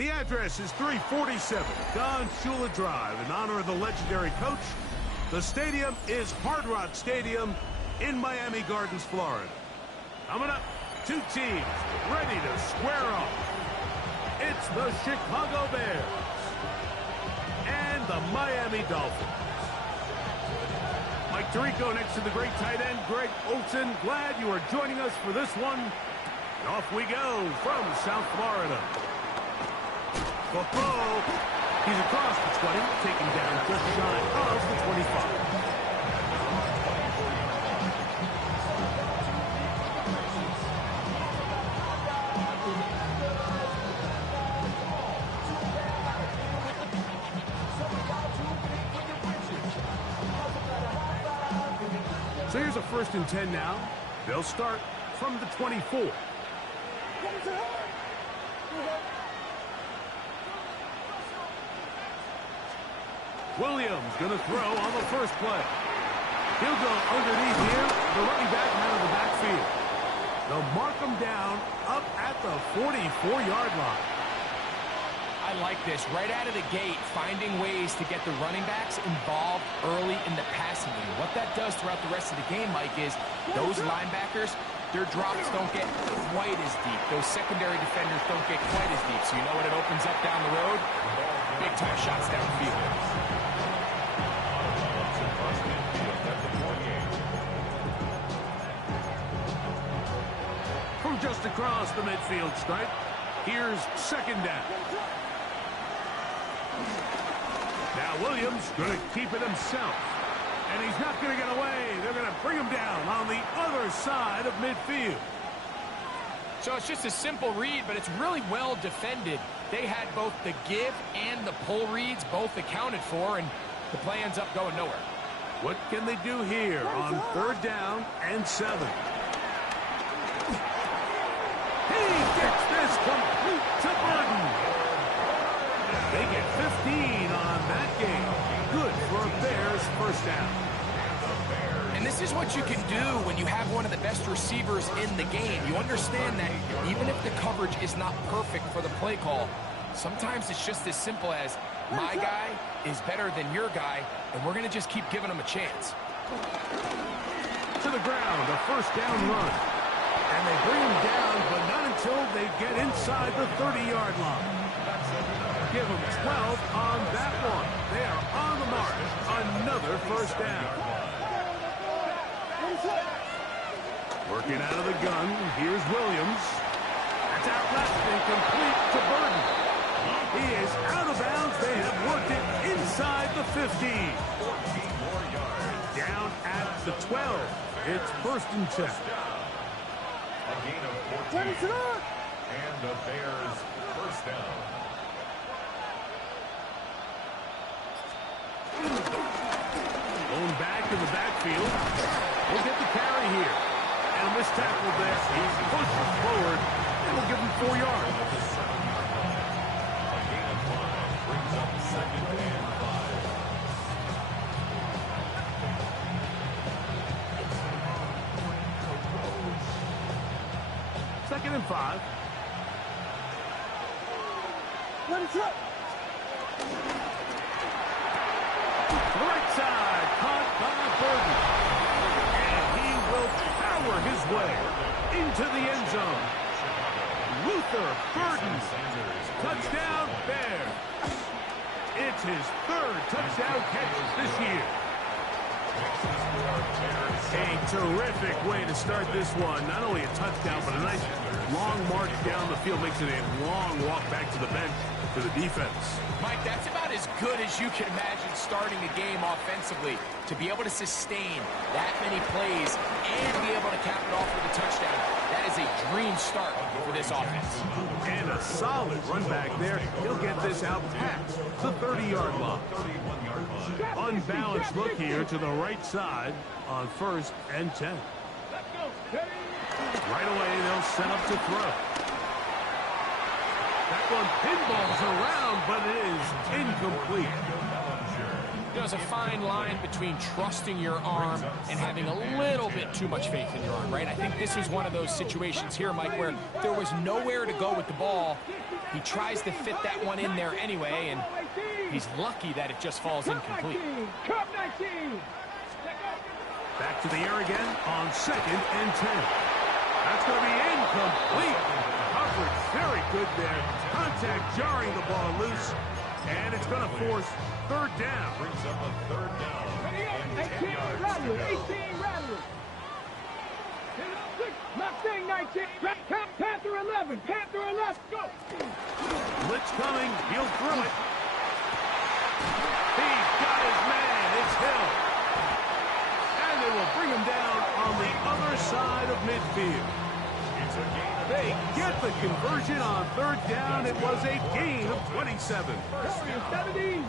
The address is 347 Don Shula Drive in honor of the legendary coach. The stadium is Hard Rock Stadium in Miami Gardens, Florida. Coming up, two teams ready to square off. It's the Chicago Bears and the Miami Dolphins. Mike Tirico next to the great tight end, Greg Olsen. Glad you are joining us for this one. And off we go from South Florida. Football. He's across the 20, taking down just shy of the 25. So here's a 1st and 10 now. They'll start from the 24. Williams going to throw on the first play. He'll go underneath here. The running back out of the backfield. They'll mark him down up at the 44-yard line. I like this. Right out of the gate, finding ways to get the running backs involved early in the passing game. What that does throughout the rest of the game, Mike, is those linebackers, their drops don't get quite as deep. Those secondary defenders don't get quite as deep. So you know what it opens up down the road? Big-time shots downfield. From just across the midfield stripe, here's 2nd down. Now Williams going to keep it himself. And he's not going to get away. They're going to bring him down on the other side of midfield. So it's just a simple read, but it's really well defended. They had both the give and the pull reads both accounted for, and the play ends up going nowhere. What can they do here on 3rd down and 7? He gets this complete to Burton. They get 15 on that game. Good for a Bears 1st down. And this is what you can do when you have one of the best receivers in the game. You understand that even if the coverage is not perfect for the play call, sometimes it's just as simple as my guy is better than your guy, and we're going to just keep giving him a chance. To the ground, a 1st down run. And they bring him down, but not until they get inside the 30-yard line. Give them 12 on that one. They are on the mark. Another 1st down. Working out of the gun, here's Williams. That's out left and complete to Burton. He is out of bounds. They have worked it inside the 15. Down at the 12. It's 1st and 10. A gain of 14. And the Bears 1st down. Going back in the backfield. We'll get the carry here. And this tackle there, he pushes forward. It'll give him 4 yards. A gain of 5 brings up 2nd and 5. 2nd and 5. Right side, caught by Burton. And he will power his way into the end zone. Luther Burton. Touchdown, Bears. It's his 3rd touchdown catch this year. A terrific way to start this one. Not only a touchdown, but a nice long march down the field. Makes it a long walk back to the bench for the defense. Mike, that's about as good as you can imagine starting a game offensively. To be able to sustain that many plays and be able to cap it off with a touchdown, that is a dream start for this offense. And a solid run back there. He'll get this out past the 30-yard line. Unbalanced look here to the right side on 1st and 10. Right away, they'll set up to throw. That one pinballs around, but it is incomplete. You know, there's a fine line between trusting your arm and having a little bit too much faith in your arm, right? I think this is one of those situations here, Mike, where there was nowhere to go with the ball. He tries to fit that one in there anyway, and he's lucky that it just falls incomplete. Back to the air again on 2nd and 10. That's going to be incomplete. Coverage very good there. Contact jarring the ball loose. And it's going to force 3rd down. Brings up a 3rd down. 18 Rattler, 18 Rattler. Mustang 19. Panther 11. Panther 11. Go. Blitz coming. He'll throw it. He's got his man. It's Hill. And they will bring him down on the other side of midfield. They get the conversion on 3rd down. It was a gain of 27.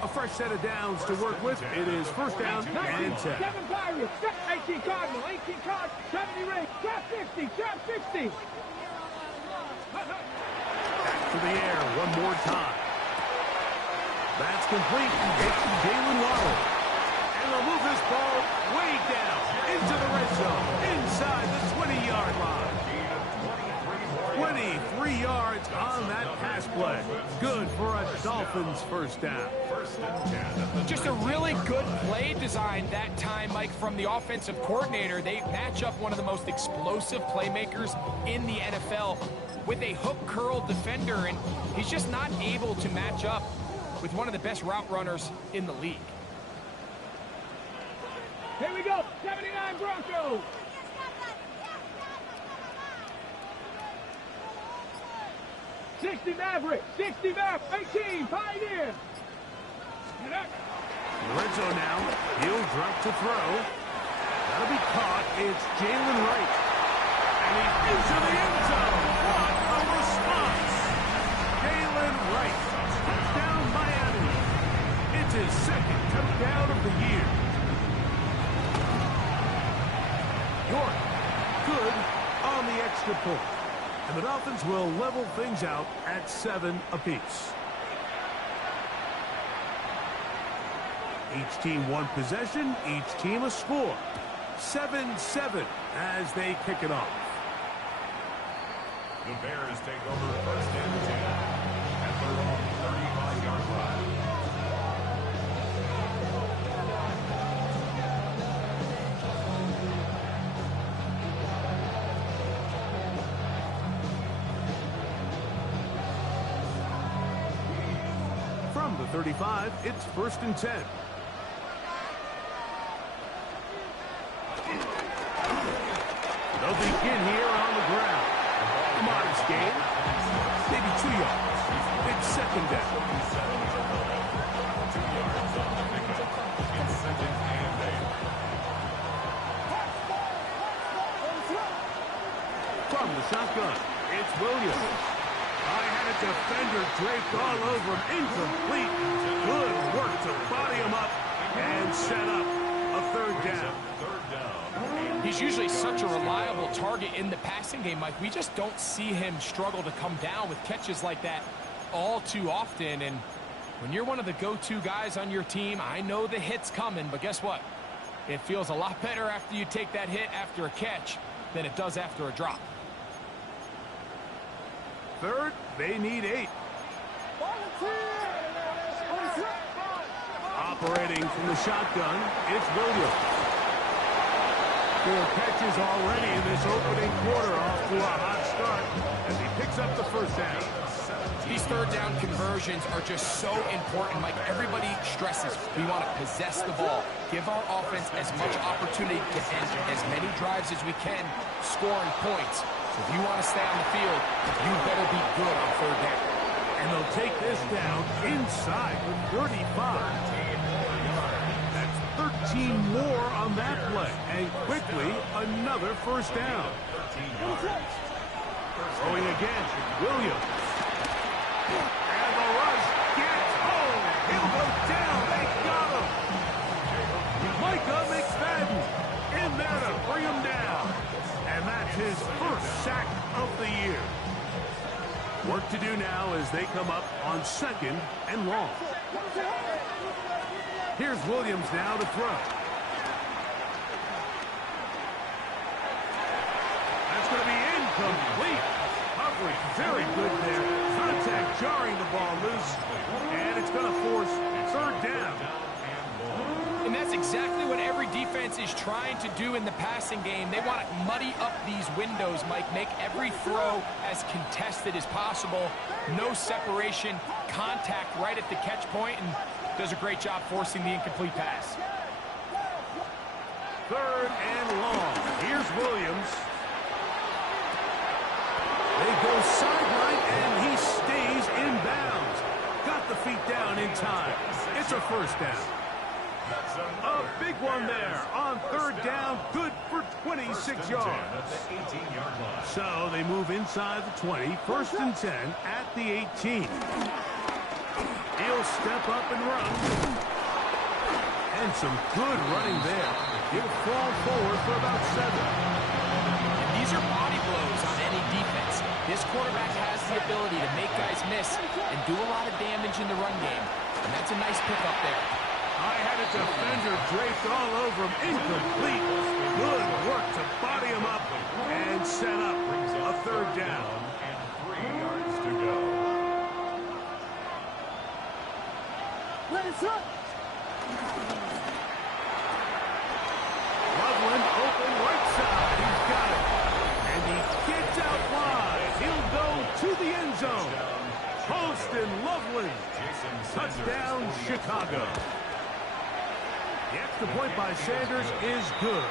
A fresh set of downs to work with. It is 1st down and 10. 7 Pirates, 18 Cardinal, 18 Cardinal, 70 Ring, trap 60, trap 60. Back to the air one more time. That's complete. It's Jalen Waddle. And they'll move this ball way down into the red zone, inside the 20-yard line. 23 yards on that pass play. Good for a Dolphins 1st down. Just a really good play design that time, Mike, from the offensive coordinator. They match up one of the most explosive playmakers in the NFL with a hook curl defender, and he's just not able to match up with one of the best route runners in the league. Here we go, 79 Broncos. 60 Maverick, 18 Pioneer. The red zone now. He'll drop to throw. That'll be caught. It's Jalen Wright. And he's into the end zone. What a response. Jalen Wright. Touchdown Miami. It's his 2nd touchdown of the year. York. Good on the extra point. And the Dolphins will level things out at 7 apiece. Each team one possession, each team a score. 7-7 as they kick it off. The Bears take over 1st and 10 at their own 35-yard line. From the 35, it's 1st and 10. They'll begin here on the ground. Modest gain. Maybe 2 yards. It's 2nd down. 2 yards on the pickup. It's 2nd and 8. From the shotgun, it's Williams. I had a defender draped all over him. Incomplete. Good work to body him up and set up a 3rd down. He's usually such a reliable target in the passing game, Mike. We just don't see him struggle to come down with catches like that all too often. And when you're one of the go-to guys on your team, I know the hit's coming, but guess what? It feels a lot better after you take that hit after a catch than it does after a drop. 3rd, they need 8. Operating from the shotgun, it's Williams. 4 catches already in this opening quarter, off to a hot start as he picks up the 1st down. These 3rd down conversions are just so important, Mike. Everybody stresses we want to possess the ball, give our offense as much opportunity to end as many drives as we can, scoring points. So if you want to stay on the field, you better be good on 3rd down. And they'll take this down inside the 35. That's 13 more on that play. And quickly, another 1st down. Throwing again, Williams. And the rush gets home. He'll go down. They got him. Micah McFadden in there to bring him down. And that's his 1st sack of the year. Work to do now as they come up on 2nd and long. Here's Here's Williams now to throw. That's going to be incomplete. Coverage very good there. Contact jarring the ball loose. And it's going to force third down. And that's exactly what every defense is trying to do in the passing game. They want to muddy up these windows, Mike. Make every throw as contested as possible. No separation, contact right at the catch point, and does a great job forcing the incomplete pass. Third and long. Here's Williams. They go sideline, and he stays in bounds. Got the feet down in time. It's a first down. A big one there on third down. Good for 26 yards. So they move inside the 20. First and 10 at the 18. He'll step up and run. And some good running there. He'll fall forward for about 7. And these are body blows on any defense. This quarterback has the ability to make guys miss and do a lot of damage in the run game. And that's a nice pickup there. I had a defender draped all over him. Incomplete. Good work to body him up and set up a third down. And 3 yards to go. Loveland open right side. He's got it. And he gets out wide. He'll go to the end zone. Holston Loveland. Touchdown, Chicago. The extra point by Sanders is good.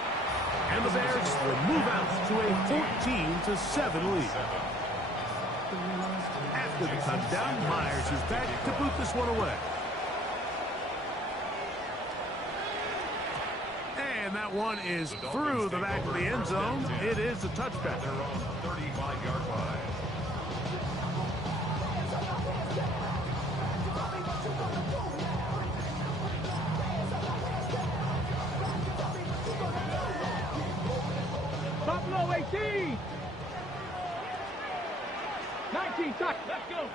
And the Bears will move out to a 14-7 lead. After the touchdown, Myers is back to boot this one away. And that one is through the back of the end zone. It is a touchback. Their own 35-yard line. Buffalo 18. 19 touch. Let's go.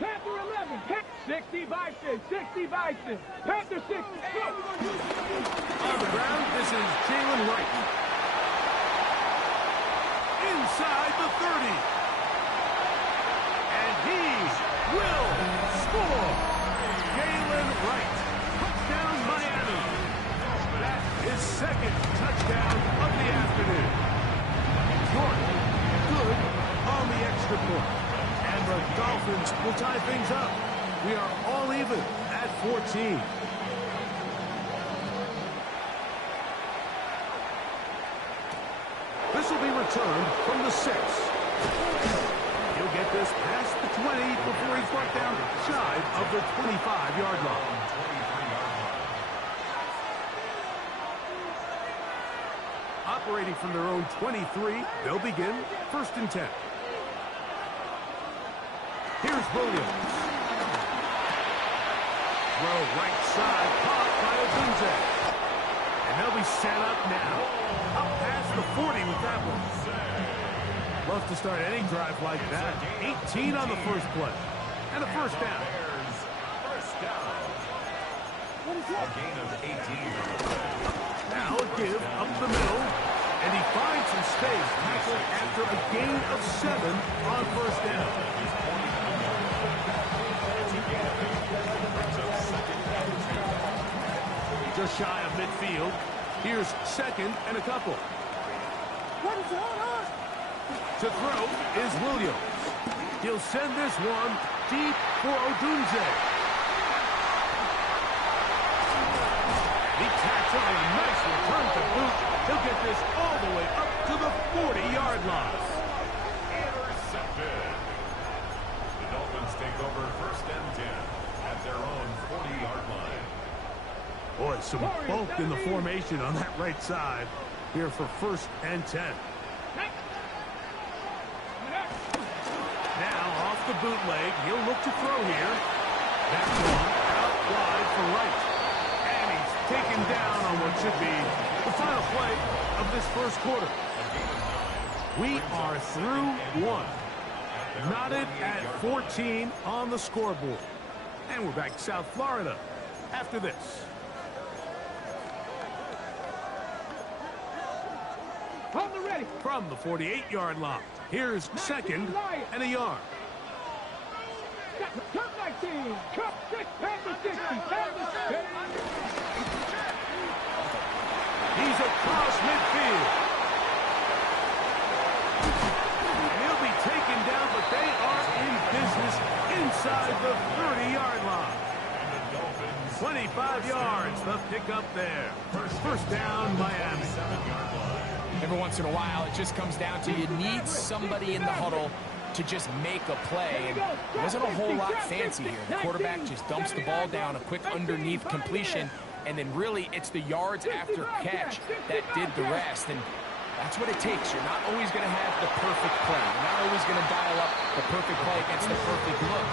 Panther 11. 60 Bison. 60 Bison. Panther 6. Go. On the ground, this is Jalen Wright. Inside the 30. And he will score. Jalen Wright. Touchdown, Miami. That is second touchdown of the afternoon. Short. Good on the extra point. And the Dolphins will tie things up. We are all even at 14. This will be returned from the 6. He'll get this past the 20 before he's brought down shy of the 25-yard line. Operating from their own 23, they'll begin first and 10. Here's Williams. Throw right side, caught by Odunze. And they'll be set up now. Up past the 40 with that one. Love to start any drive like that. 18 on the first play. And a first down. First down. A gain of 18. Now a give up the middle. And he finds some space. Tackled after a gain of 7 on first down. Just shy of midfield. Here's second and a couple. To throw is Williams. He'll send this one deep for Odunze. He tacks on a nice return to boot. He'll get this all the way up to the 40-yard line. Intercepted. The Dolphins take over first and 10 at their own 40-yard line. Boy, some bulk in the formation on that right side here for first and 10. Now off the bootleg, he'll look to throw here. That's one out wide for Wright. And he's taken down on what should be the final play of this first quarter. We are through one. Knotted at 14 on the scoreboard. And we're back to South Florida after this. On the ready. From the 48-yard line, here's second and a yard. Cut 19. Cut 6. Past the 60. He's across midfield. And he'll be taken down, but they are in business inside the 30-yard line. 25 yards, the pickup there. First down, Miami. Every once in a while, it just comes down to you need somebody in the huddle to just make a play. And it wasn't a whole lot fancy here. The quarterback just dumps the ball down, a quick underneath completion, and then really it's the yards after catch that did the rest. And that's what it takes. You're not always going to have the perfect play. You're not always going to dial up the perfect play against the perfect look.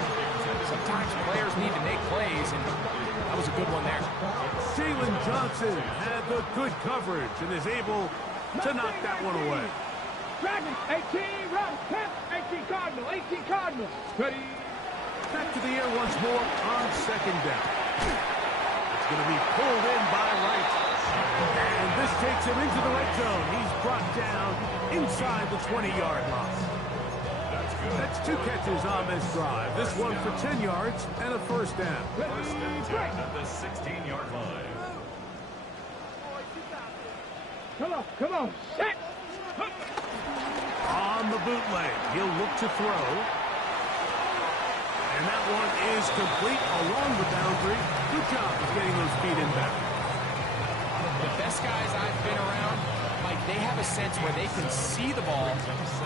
Sometimes players need to make plays, and that was a good one there. Jalen Johnson had the good coverage and is able to knock that one away. Dragon, 18, run, 10, 18 Cardinal, 18 Cardinal. Ready. Back to the air once more on second down. It's going to be pulled in by Wright. And this takes him into the red zone. He's brought down inside the 20-yard line. That's 2 catches on this drive. This one for 10 yards and a first down. First and 10 at the 16-yard line. Come on, set. On the bootleg, he'll look to throw. And that one is complete along the boundary. Good job of getting those feet in back. The best guys I've been around, Mike, they have a sense where they can see the ball,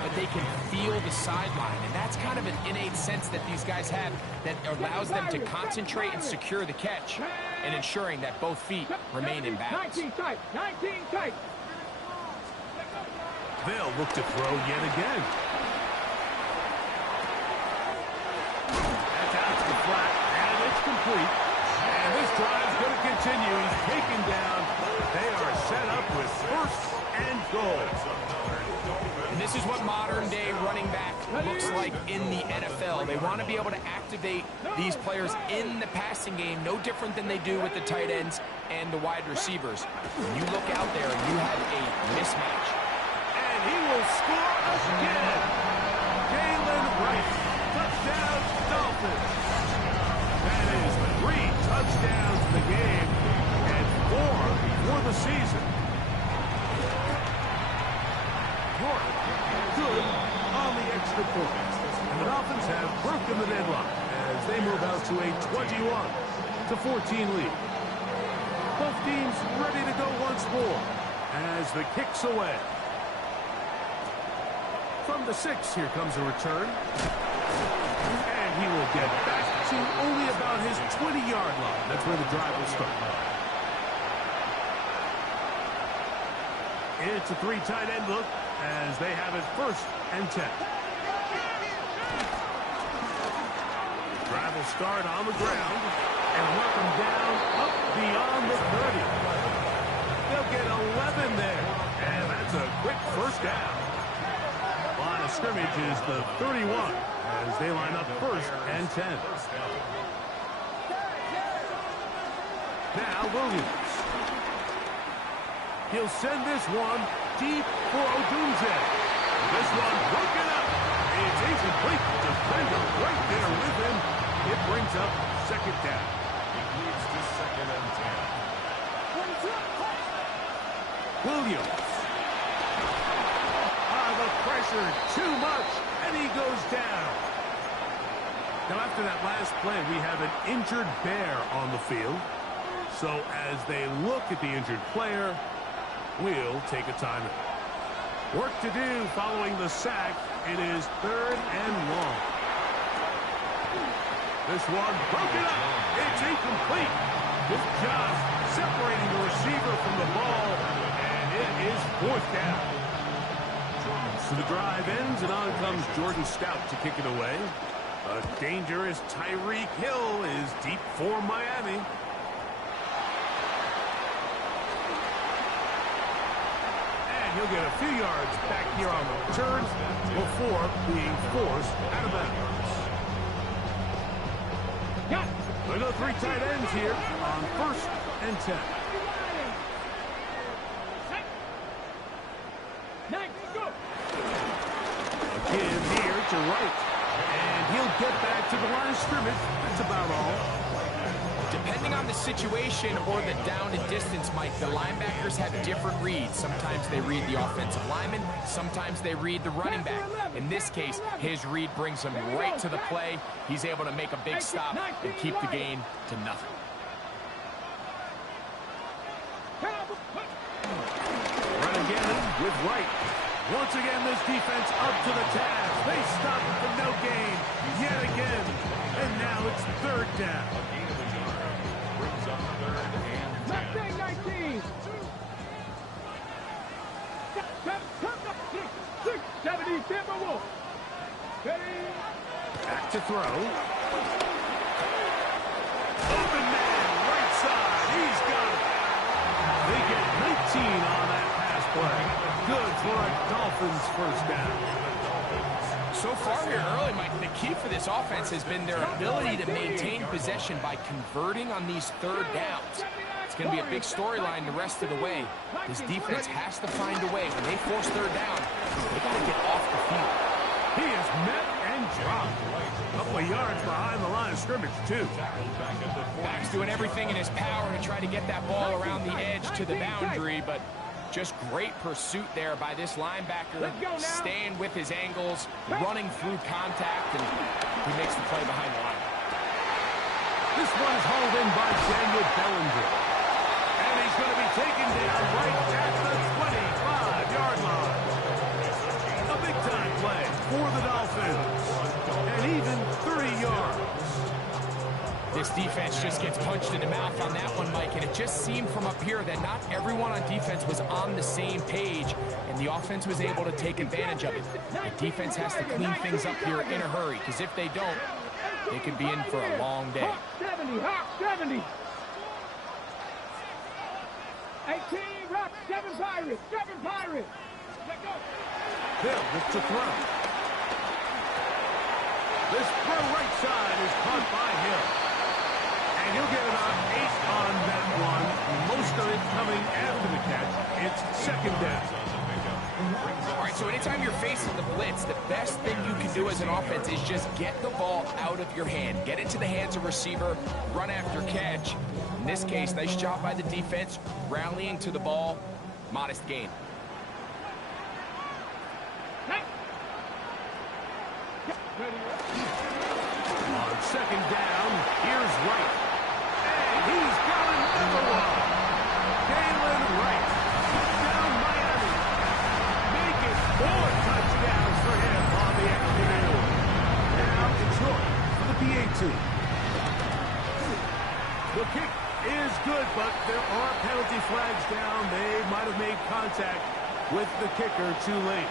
but they can feel the sideline. And that's kind of an innate sense that these guys have that allows them to concentrate and secure the catch and ensuring that both feet remain in balance. 19 tight, 19 tight. They'll look to throw yet again. That's out to the flat, and it's complete. And this drive's going to continue. He's taken down. They are set up with first and goal. And this is what modern-day running back looks like in the NFL. They want to be able to activate these players in the passing game, no different than they do with the tight ends and the wide receivers. When you look out there and you have a mismatch, He will score again. Jalen Wright. Touchdown, Dolphins. That is 3 touchdowns in the game and 4 for the season. York, good on the extra point. And the Dolphins have broken the deadlock as they move out to a 21-14 lead. Both teams ready to go once more as the kick's away. From the 6, here comes a return. And he will get back to only about his 20-yard line. That's where the drive will start. It's a 3 tight end look as they have it first and 10. Drive will start on the ground and work them down up beyond the 30. They'll get 11 there. And that's a quick first down. Line of scrimmage is the 31 as they line up first and 10. Now Williams. He'll send this one deep for Odunze. This one broken up. It's incomplete. Defender right there with him. It brings up second down. It leads to second and 10. Williams. The pressure too much, and he goes down. Now, after that last play, we have an injured bear on the field. So as they look at the injured player, we'll take a timeout. Work to do following the sack. It is 3rd and long. This one broken up. It's incomplete. Good job separating the receiver from the ball, and it is 4th down. So the drive ends, and on comes Jordan Stout to kick it away. A dangerous Tyreek Hill is deep for Miami. And he'll get a few yards back here on the return before being forced out of bounds. Another 3 tight ends here on 1st and 10. get back to the line of scrimmage. That's about all. Depending on the situation or the down and distance, Mike, the linebackers have different reads. Sometimes they read the offensive lineman. Sometimes they read the running back. In this case, his read brings him right to the play. He's able to make a big stop and keep the gain to nothing. Run again with Wright. Once again, this defense up to the task. They stop it for no gain yet again. And now it's third down. Brings up third and 10. 19. 70 Timberwolves. Back to throw. Open man, right side. He's got it. They get 19 on that pass play. Good for a Dolphins first down. So far here early, Mike, the key for this offense has been their ability to maintain possession by converting on these third downs. It's going to be a big storyline the rest of the way. This defense has to find a way. When they force third down, they got to get off the field. He is met and dropped. A couple of yards behind the line of scrimmage, too. Back's doing everything in his power to try to get that ball around the edge to the boundary, but just great pursuit there by this linebacker, staying with his angles, running through contact, and he makes the play behind the line. This one is hauled in by Daniel Bellinger. And he's going to be taken down right at the 25-yard line. A big-time play for the Dolphins. And even 30 yards. This defense just gets punched in the mouth on that one, Mike, and it just seemed from up here that not everyone on defense was on the same page, and the offense was able to take advantage of it. The defense has to clean things up here in a hurry, because if they don't, they could be in for a long day. Hawk 70, Hawk 70. 18, Rock, 7 Pirates, 7 Pirates. Let go. Hill with the throw. This throw right side is caught by Hill. And he'll get about 8 on that one. Most of it coming after the catch. It's second down. All right, so anytime you're facing the blitz, the best thing you can do as an offense is just get the ball out of your hand. Get into the hands of receiver, run after catch. In this case, nice job by the defense, rallying to the ball, modest gain. On second down, here's Wright. And he's got another one. Galen Wright. Down Miami. Make it 4 touchdowns for him on the afternoon. Now it's short for the PAT. The kick is good, but there are penalty flags down. They might have made contact with the kicker too late.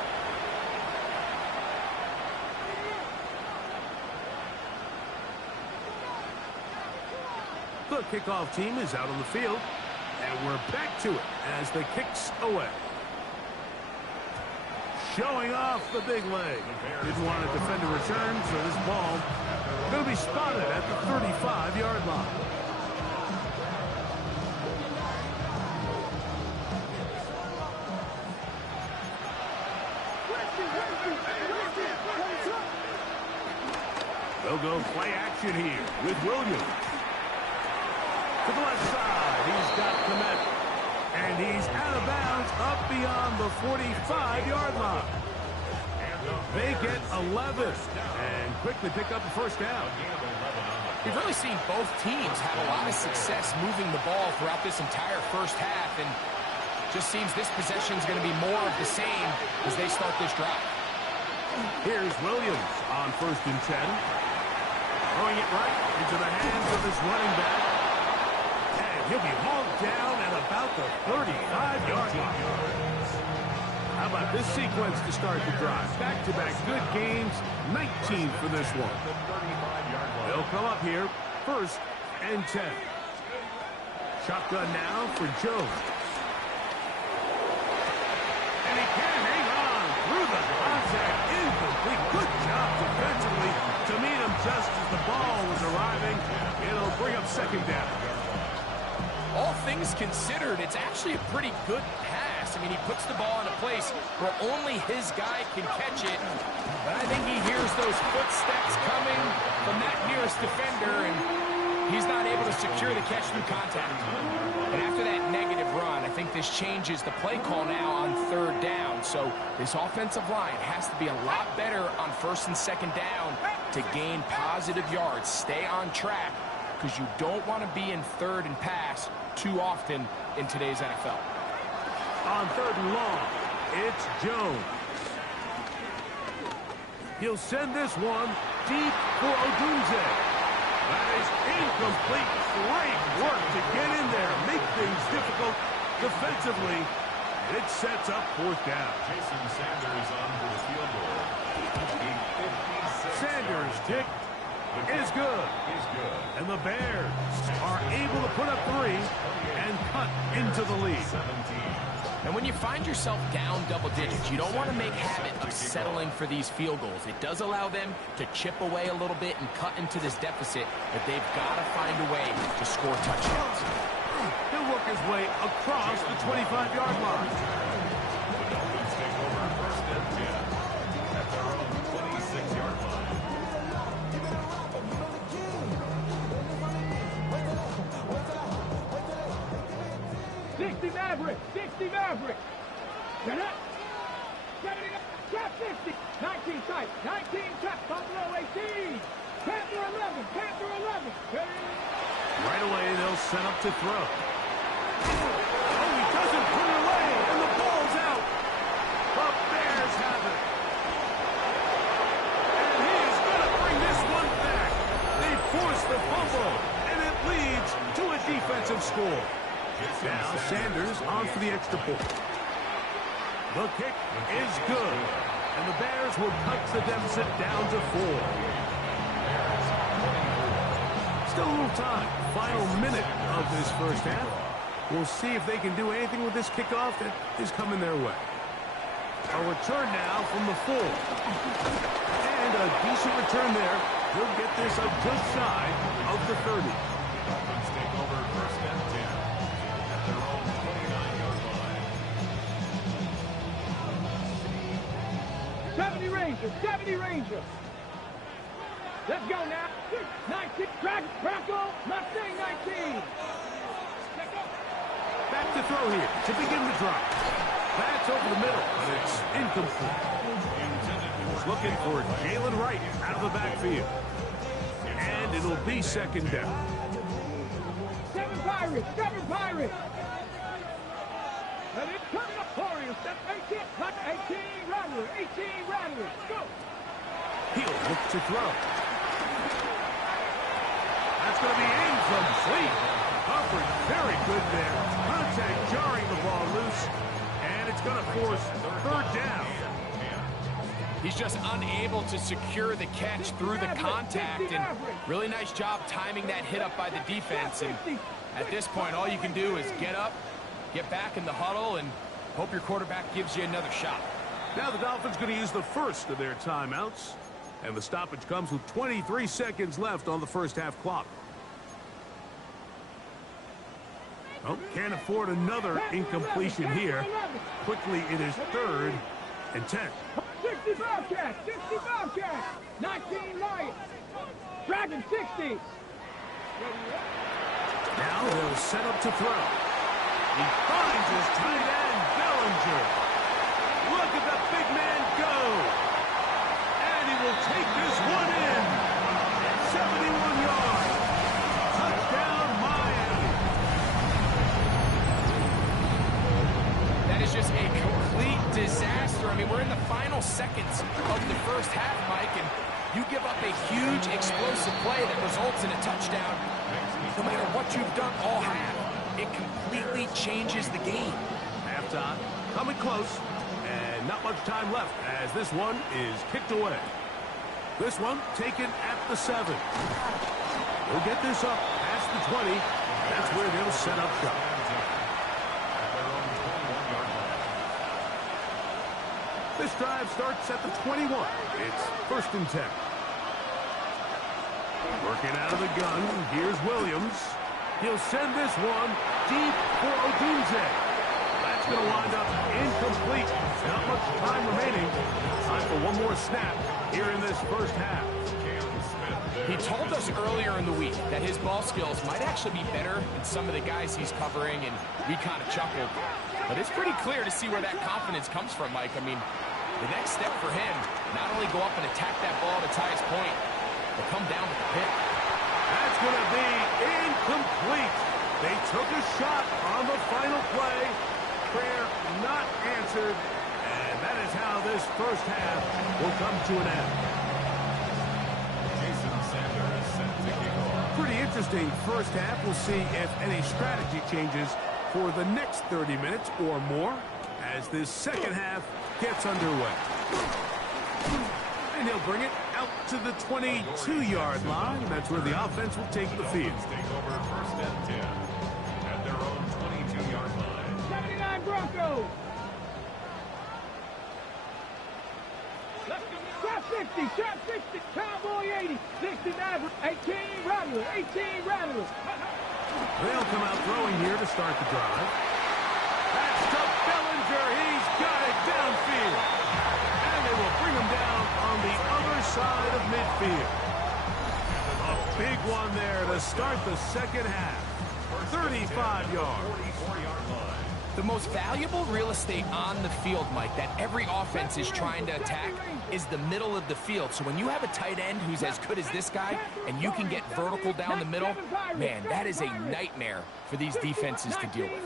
The kickoff team is out on the field, and we're back to it as the kick's away. Showing off the big leg. Didn't want to defend a return, so this ball going to be spotted at the 35-yard line. They'll go play action here with Williams. To the left side, he's got Komet. And he's out of bounds up beyond the 45-yard line. They get 11 and quickly pick up the first down. We've really seen both teams have a lot of success moving the ball throughout this entire first half, and just seems this possession is going to be more of the same as they start this drive. Here's Williams on 1st and 10. Throwing it right into the hands of his running back. And he'll be hauled down at about the 35-yard line. How about this sequence to start the drive? Back-to-back good games, 19 for this one. They'll come up here, 1st and 10. Shotgun now for Jones. And he can hang on through the contact. Incomplete. Good job defensively to meet him just as the ball was arriving. It'll bring up 2nd down. All things considered, it's actually a pretty good pass. pass. I mean, he puts the ball in a place where only his guy can catch it. But I think he hears those footsteps coming from that nearest defender, and he's not able to secure the catch through contact. And after that negative run, I think this changes the play call now on third down. So this offensive line has to be a lot better on first and second down to gain positive yards. Stay on track, because you don't want to be in third and pass too often in today's NFL. On third and long, it's Jones. He'll send this one deep for Odunze. That is incomplete. Great work to get in there, make things difficult defensively, and it sets up fourth down. Jason Sanders on for the field goal. Sanders' kick is good. And the Bears are able to put up 3 and cut into the lead. 17. And when you find yourself down double digits, you don't want to make habit of settling for these field goals. It does allow them to chip away a little bit and cut into this deficit, but they've got to find a way to score touchdowns. He'll work his way across the 25-yard line. The Dolphins take over first and 10 at their own 26-yard line. 60 Mavericks, 60 Mavericks. Get up. 70, trap 60. 19 tight, 19 tight. Buffalo 18. Panther 11, Panther 11. Right away, they'll set up to throw. Oh, he doesn't put it away, and the ball's out. The Bears have it. And he is going to bring this one back. They force the fumble, and it leads to a defensive score. Now Sanders on for the extra point. The kick is good, and the Bears will cut the deficit down to 4. Still a little time. Final minute of this first half. We'll see if they can do anything with this kickoff that is coming their way. A return now from the 4. And a decent return there. He'll get this up just shy of the 30. Dolphins take over first and 10 at their own 29-yard line. 70 Rangers, 70 Rangers. Let's go now. 19, Braco, Mustang 19. Back to throw here to begin the drive. That's over the middle, but it's incomplete. He's looking for Jalen Wright out of the backfield. And it'll be second down. 7 Pirates, 7 Pirates. And it's coming up Warriors. That's 18, 18 Rattlers, 18 Rattlers. Go. He'll look to throw. That's going to be incomplete. Coverage very good there. Contact jarring the ball loose. And it's going to force third down. He's just unable to secure the catch through the contact, and really nice job timing that hit up by the defense. And at this point, all you can do is get up, get back in the huddle, and hope your quarterback gives you another shot. Now the Dolphins going to use the first of their timeouts. And the stoppage comes with 23 seconds left on the first half clock. Oh, can't afford another incompletion here. Quickly, it is 3rd and 10. 60 Bobcats, 60 Bobcats. 19 Lions. Dragon 60. Now they'll set up to throw. He finds his tight end, Bellinger. Look at the big man go. And he will take this one in. 71 yards. Touchdown, Miami. That is just a complete disaster. I mean, we're in the final seconds of the first half, Mike, and you give up a huge explosive play that results in a touchdown. No matter what you've done all half, it completely changes the game. Halftime coming close, and not much time left as this one is kicked away. This one taken at the 7. We'll get this up past the 20. That's where they'll set up shop. This drive starts at the 21. It's 1st and 10. Working out of the gun, here's Williams. He'll send this one deep for Odunze. That's going to wind up incomplete. Not much time remaining. Time for one more snap here in this first half. He told us earlier in the week that his ball skills might actually be better than some of the guys he's covering, and we kind of chuckled. But it's pretty clear to see where that confidence comes from, Mike. I mean, the next step for him, not only go up and attack that ball at its highest point, but come down with the pick. That's going to be incomplete. They took a shot on the final play. Prayer not answered. And that is how this first half will come to an end. Pretty interesting first half. We'll see if any strategy changes for the next 30 minutes or more as this second half gets underway. And he'll bring it out to the 22-yard line. That's where the offense will take the field. Take over first and 10 at their own 22-yard line. 79 Broncos. Trap 50, trap 60, Cowboy 80, 60 Maverick, 18 Rattler, 18 Rattler. They'll come out throwing here to start the drive. That's to Bellinger. He's got it downfield. And they will bring him down on the other side of midfield. A big one there to start the second half. 35 yards. 44-yard line. The most valuable real estate on the field, Mike, that every offense is trying to attack is the middle of the field. So when you have a tight end who's as good as this guy and you can get vertical down the middle, man, that is a nightmare for these defenses to deal with.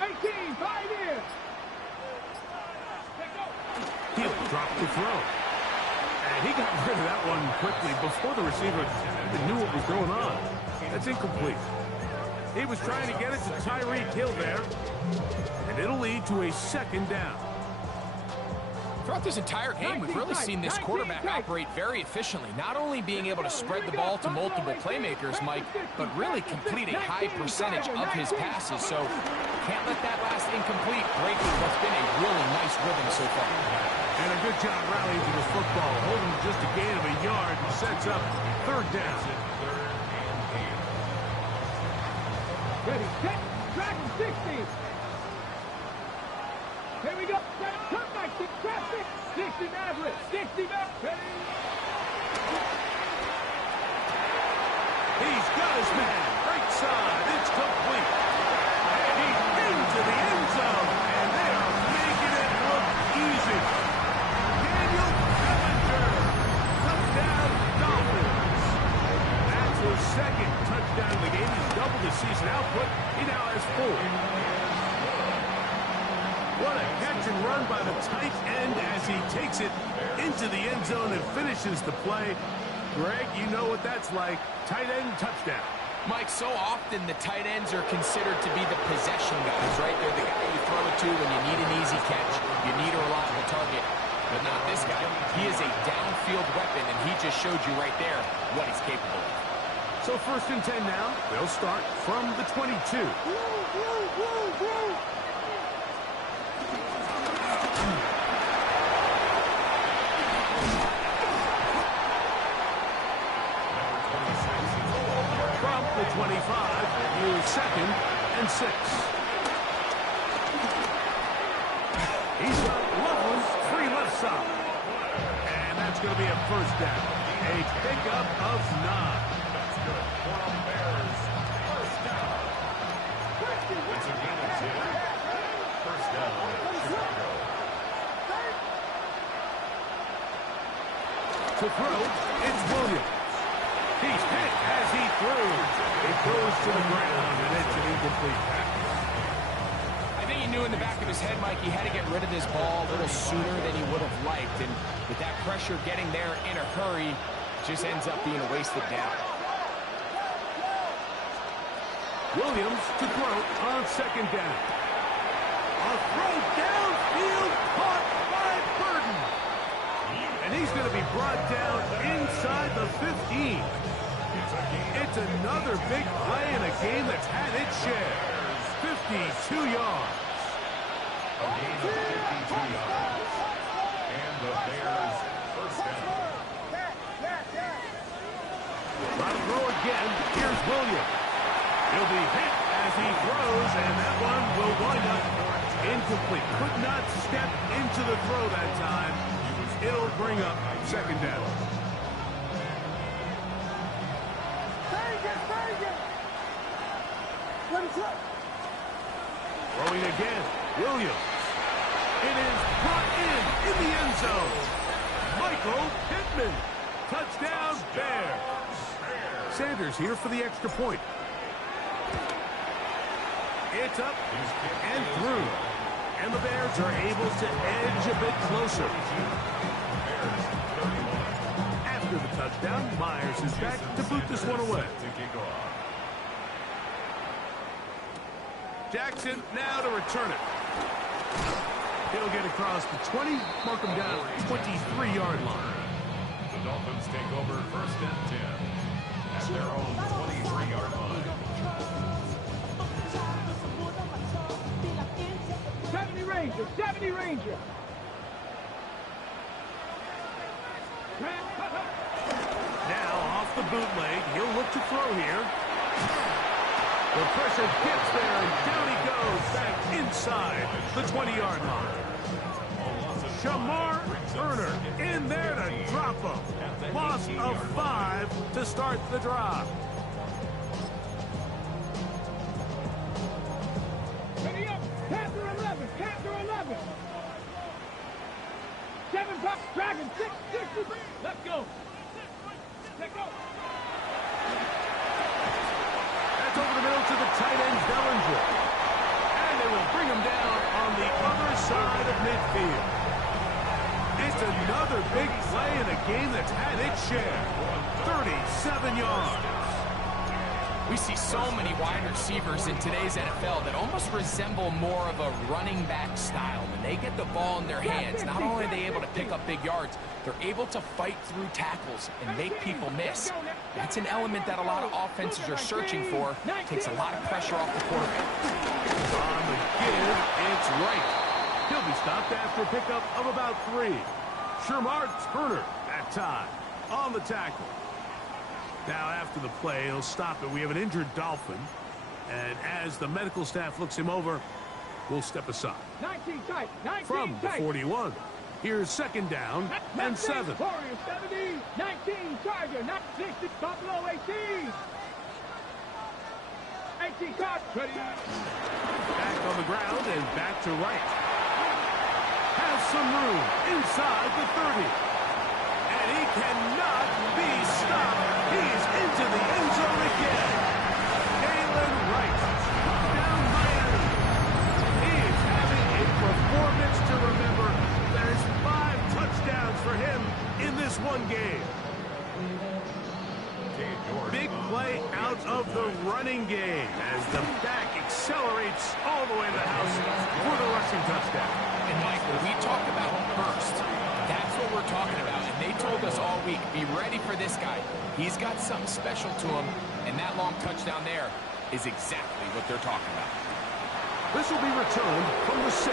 18, 5 here. He'll drop the throw. And he got rid of that one quickly before the receiver even knew what was going on. That's incomplete. He was trying to get it to Tyreek Hill there. And it'll lead to a second down. Throughout this entire game, we've really seen this quarterback operate very efficiently, not only being able to spread the ball to multiple playmakers, Mike, but really complete a high percentage of his passes. So can't let that last incomplete break what's been a really nice rhythm so far. And a good job rallying to the football, holding just a gain of a yard and sets up third down. Ready, set, Dragon 60. Here we go. Cut back to traffic. 60 Maverick. 60 Maverick. He's got his man. Right side. It's complete. And he's into the end zone. And they are making it look easy. Daniel Bellinger. Touchdown Dolphins. That's his second touchdown of the game. He's doubled his season output. He now has 4. What a catch and run by the tight end as he takes it into the end zone and finishes the play. Greg, you know what that's like. Tight end touchdown. Mike, so often the tight ends are considered to be the possession guys, right? They're the guy you throw it to when you need an easy catch, you need a reliable target. But not this guy. He is a downfield weapon, and he just showed you right there what he's capable of. So first and 10 now. They'll start from the 22. From the 25, here's second and 6. He's got Loveland free left side. And that's going to be a first down. A pickup of 9. That's good for the Bears. First down. It's a gain of 10. First down, Chicago. To throw, it's Williams. He's hit as he throws. It goes to the ground, and it's an incomplete pass. I think he knew in the back of his head, Mike, he had to get rid of this ball a little sooner than he would have liked. And with that pressure getting there in a hurry, it just ends up being a wasted down. Williams to throw on second down. A throw downfield caught by Burden. And he's going to be brought down inside the 15. It's another big play in a game that's had its share. 52 yards. A gain of 52 yards. And the Bears first down. Try to throw again. Here's Williams. He'll be hit as he throws, and that one Incomplete. Could not step into the throw that time. It'll bring up second down. Throwing again. Williams. It is brought in the end zone. Michael Pittman. Touchdown, Bears. Sanders here for the extra point. It's up and through. And the Bears are able to edge a bit closer. After the touchdown, Myers is back to boot this one away. Jackson now to return it. He'll get across the 20, mark him down at 23-yard line. The Dolphins take over first and 10 at their own 23-yard line. 70 Ranger, 70 Ranger. Now off the bootleg, he'll look to throw here. The pressure gets there, and down he goes back inside the 20-yard line. Shamar Turner in there to drop him. Loss of 5 to start the drive. Ready up, Panther 11, Panther 11. 7 Pop, Dragon 6, 63. Let's go. Let's go. That's over the middle to the tight end, Bellinger. And they will bring him down on the other side of midfield. It's another big play in a game that's had its share. 37 yards. We see so many wide receivers in today's NFL that almost resemble more of a running back style. When they get the ball in their hands, not only are they able to pick up big yards, they're able to fight through tackles and make people miss. That's an element that a lot of offenses are searching for. Takes a lot of pressure off the quarterback. On the give, it's right. He'll be stopped after a pickup of about 3. Shamar Turner that time on the tackle. Now after the play, he'll stop it. We have an injured Dolphin. And as the medical staff looks him over, we'll step aside. 19 tight, 19 From the tight. 41, here's second down and 7. Warrior 70, 19 Charger, 60 Buffalo 18. 18 Charger. Ready. Back on the ground and back to right. Has some room inside the 30. And he cannot be stopped. He's into the end zone again. Galen Wright. Down Miami. He is having a performance to remember. There's 5 touchdowns for him in this one game. Big play out of the running game as the back accelerates all the way to the house for the rushing touchdown. And Mike, when we talk about burst, that's what we're talking about. And they told us all week, be ready for this guy. He's got something special to him, and that long touchdown there is exactly what they're talking about. This will be returned from the 6.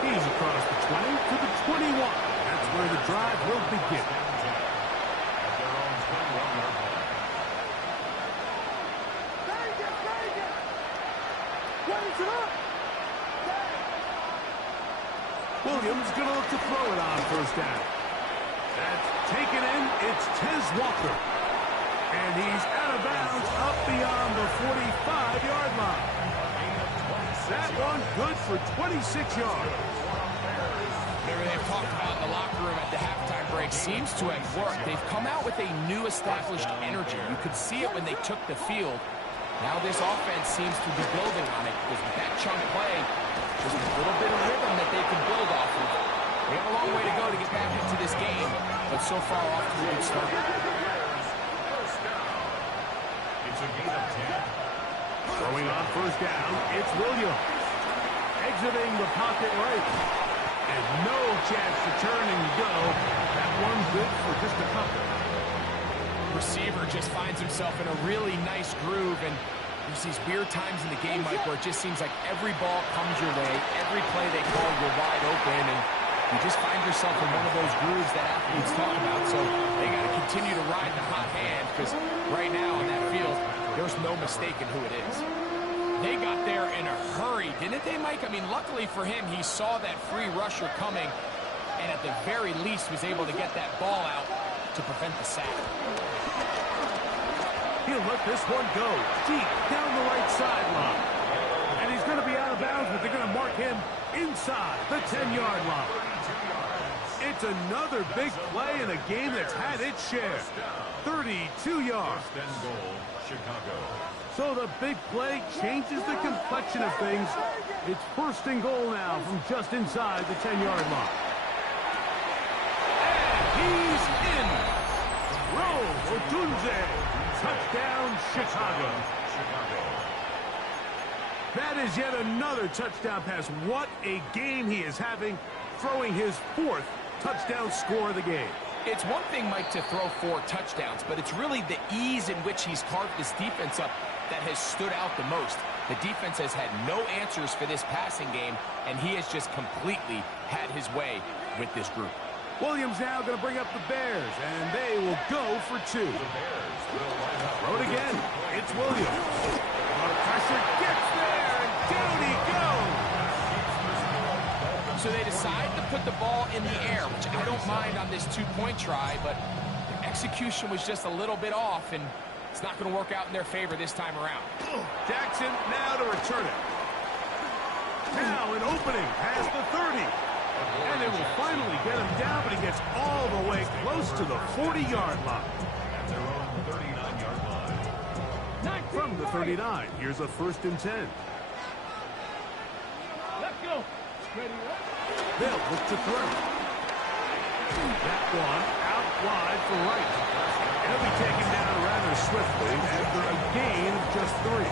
He's across the 20 to the 21. That's where the drive will begin. Williams going to look to throw it on first down. That's taken in. It's Tez Walker. And he's out of bounds up beyond the 45-yard line. That one good for 26 yards. Whatever they've talked about in the locker room at the halftime break seems to have worked. They've come out with a new established energy. You could see it when they took the field. Now this offense seems to be building on it because with that chunk play, just a little bit of rhythm that they can build off of. They have a long way to go to get back into this game, but so far off to a good start. It's a gain of 10. Throwing on first down, it's Williams. Exiting the pocket right. And no chance to turn and go. That one good for just a couple. Receiver just finds himself in a really nice groove, and there's these weird times in the game, Mike, where it just seems like every ball comes your way, every play they call, you're wide open, and you just find yourself in one of those grooves that athletes talk about. So they got to continue to ride the hot hand, because right now on that field, there's no mistaking who it is. They got there in a hurry, didn't they, Mike? I mean, luckily for him, he saw that free rusher coming, and at the very least was able to get that ball out to prevent the sack. He'll let this one go deep down the right sideline. And he's going to be out of bounds, but they're going to mark him inside the 10-yard line. It's another big play in a game that's had its share. 32 yards. First and goal, Chicago. So the big play changes the complexion of things. It's first and goal now from just inside the 10-yard line. And he's in. Rose Odunze. Touchdown, Chicago. That is yet another touchdown pass. What a game he is having, throwing his 4th touchdown score of the game. It's one thing, Mike, to throw 4 touchdowns, but it's really the ease in which he's carved this defense up that has stood out the most. The defense has had no answers for this passing game, and he has just completely had his way with this group. Williams now going to bring up the Bears, and they will go for 2. The Bears will line up. Throw it again. It's Williams. The pressure gets there, and down he goes. So they decide to put the ball in the air, which I don't mind on this 2-point try, but the execution was just a little bit off, and it's not going to work out in their favor this time around. Jackson now to return it. Now an opening past the 30. And they will finally get him down, but he gets all the way close to the 40-yard line. At their own 39-yard line. From the 39, here's a 1st and 10. Let's go. Ready, They'll look to throw. That one out wide for Wright. He'll be taken down rather swiftly after a gain of just 3.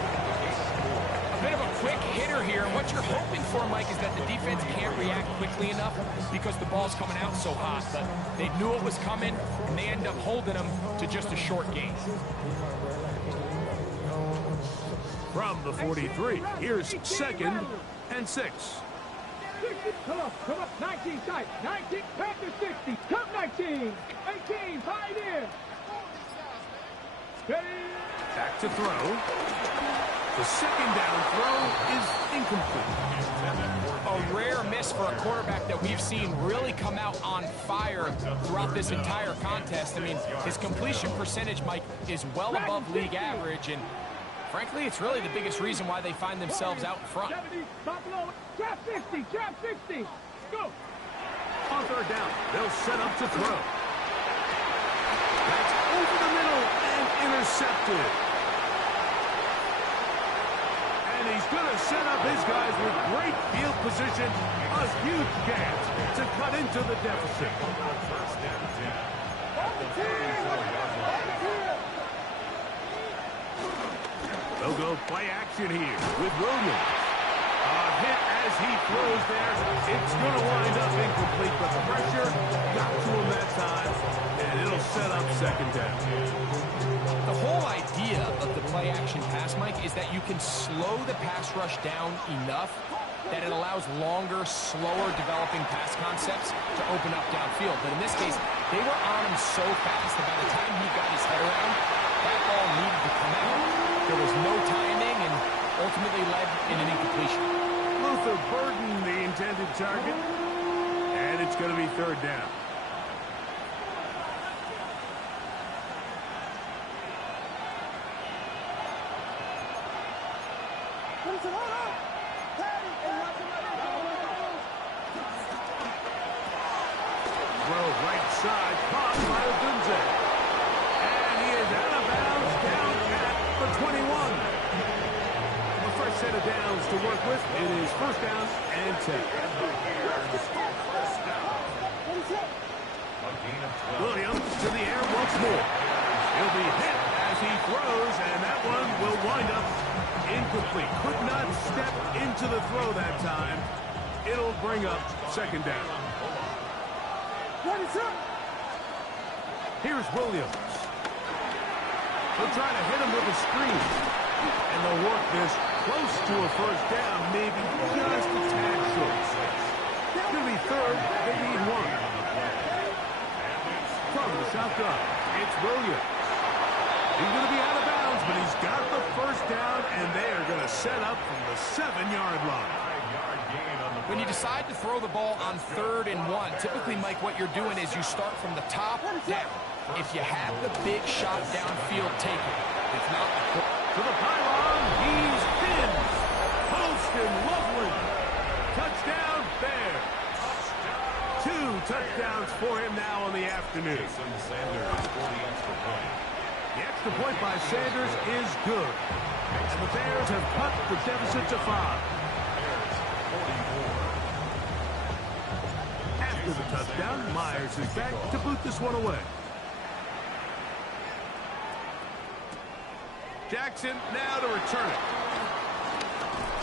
A bit of a quick hitter here. What you're hoping for, Mike, is that the defense can't react quickly enough because the ball's coming out so hot. But they knew it was coming, and they end up holding them to just a short gain. From the 43, here's 2nd and 6. Come up, 19 tight, 19, Panther 60, come 19, 18, hide in. Ready? Back to throw. The 2nd down throw is incomplete. A rare miss for a quarterback that we've seen really come out on fire throughout this entire contest. I mean, his completion percentage, Mike, is well above league average, and frankly, it's really the biggest reason why they find themselves out in front. 70, Buffalo, trap 50, trap 60, go. On 3rd down, they'll set up to throw. That's over the middle and intercepted. And he's going to set up his guys with great field position. A huge chance to cut into the deficit. First and 10. At the 34-yard line. They'll go play action here with Williams. A hit as he throws there. It's going to wind up incomplete, but the pressure got to him that time, and it'll set up 2nd down. The whole idea of the play-action pass, Mike, is that you can slow the pass rush down enough that it allows longer, slower developing pass concepts to open up downfield. But in this case, they were on him so fast that by the time he got his head around, that ball needed to come out. There was no timing and ultimately led in an incompletion. Luther Burden, the intended target, and it's going to be 3rd down. Throw right side, caught by Odunze. And he is out of bounds down at the 21. A fresh set of downs to work with. It is 1st down and 10. Williams to the air once more. He'll be hit as he throws, and that one will wind up incomplete. Could not step into the throw that time. It'll bring up 2nd down. Here's Williams. They'll try to hit him with a screen. And they'll work this close to a 1st down, maybe just a tad short. It'll be 3rd, they need 1. From the shotgun, it's Williams. He's going to be out of bounds, but he's got the first down, and they are going to set up from the 7-yard line. When you decide to throw the ball on 3rd and 1, typically, Mike, what you're doing is you start from the top down. If you have the big shot downfield, take it. If not, to the pylon, he's pinned. Holston Loveland. Touchdown, Bears. 2 touchdowns for him now on the afternoon. The extra point by Sanders is good. And the Bears have cut the deficit to 5. After the touchdown, Myers is back to boot this one away. Jackson now to return it.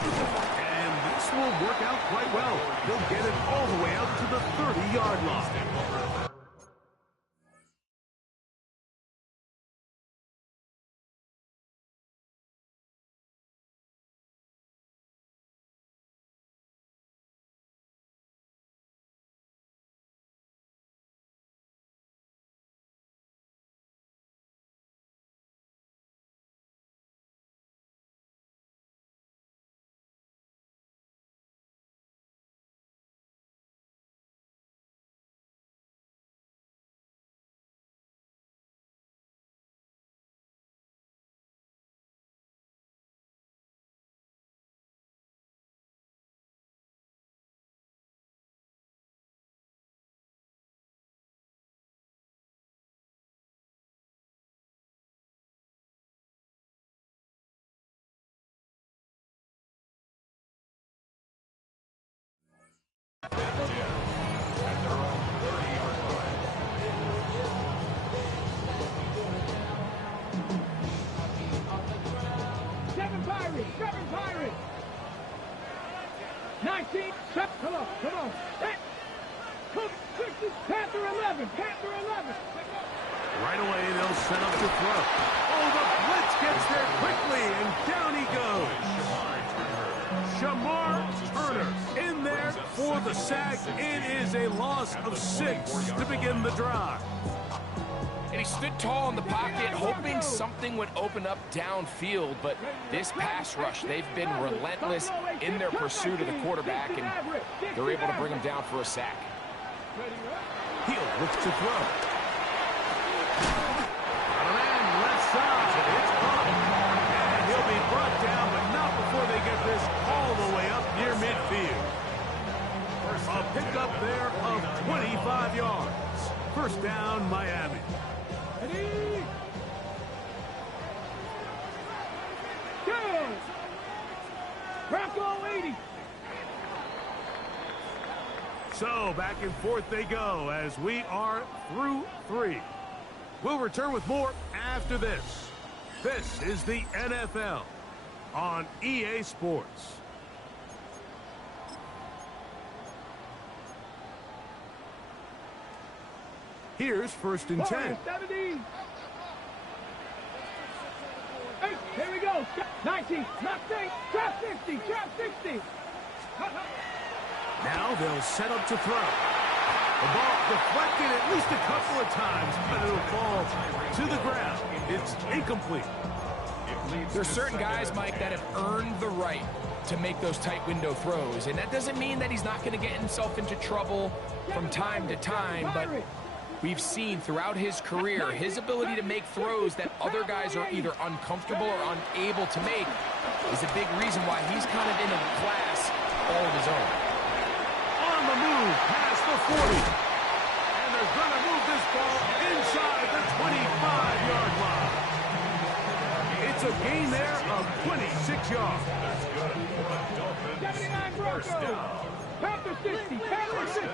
And this will work out quite well. He'll get it all the way out to the 30-yard line. Seven Pirates. 19, come on. Cook, 60, Panther 11. Right away, they'll set up to throw. Oh, the blitz gets there quickly, and down he goes. Shamar Turner in there for the sack. It is a loss of 6 to begin the drive. and he stood tall in the pocket, hoping something would open up downfield. But this pass rush, they've been relentless in their pursuit of the quarterback, and they're able to bring him down for a sack. He'll look to throw. And left side, it's caught. And he'll be brought down, but not before they get this all the way up near midfield. A pickup there of 25 yards. First down, Miami. Ready? Go! Bronco 80. So back and forth they go as we are through 3. We'll return with more after this. This is the NFL on EA Sports. Here's first and 10. 70. Hey, here we go. 19, not 6, trap 50, trap 60. Now they'll set up to throw. The ball deflected at least a couple of times, but it'll fall to the ground. It's incomplete. There's certain guys, Mike, that have earned the right to make those tight window throws. And that doesn't mean that he's not going to get himself into trouble from time to time, but we've seen throughout his career his ability to make throws that other guys are either uncomfortable or unable to make is a big reason why he's kind of in a class all of his own. On the move past the 40. And they're going to move this ball inside the 25-yard line. It's a gain there of 26 yards. 79 Bronco. Panther 60, Panther 60,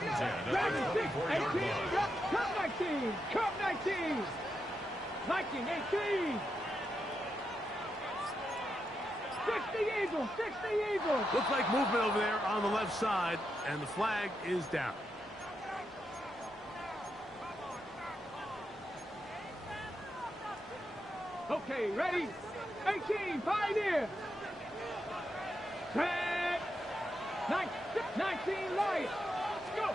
Dragon 6, 18, Cup 19, Cup 19, Viking 18. 60 Eagles, 60 Eagles. Looks like movement over there on the left side, and the flag is down. Okay, ready? 18, Pioneer. 10, 19, Lions. Go.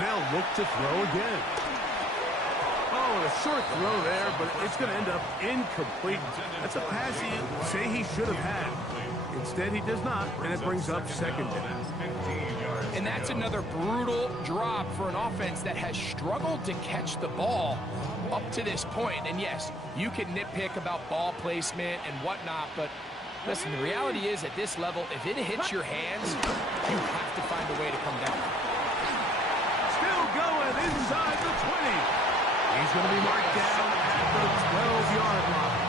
They'll look to throw again. Oh, a short throw there, but it's going to end up incomplete. That's a pass you say he should have had. Instead, he does not, and it brings up second down. And that's another brutal drop for an offense that has struggled to catch the ball up to this point. And yes, you can nitpick about ball placement and whatnot, but listen, the reality is at this level, if it hits your hands, you have to find a way to come down. Still going inside the 20. He's going to be marked down at the 12-yard line.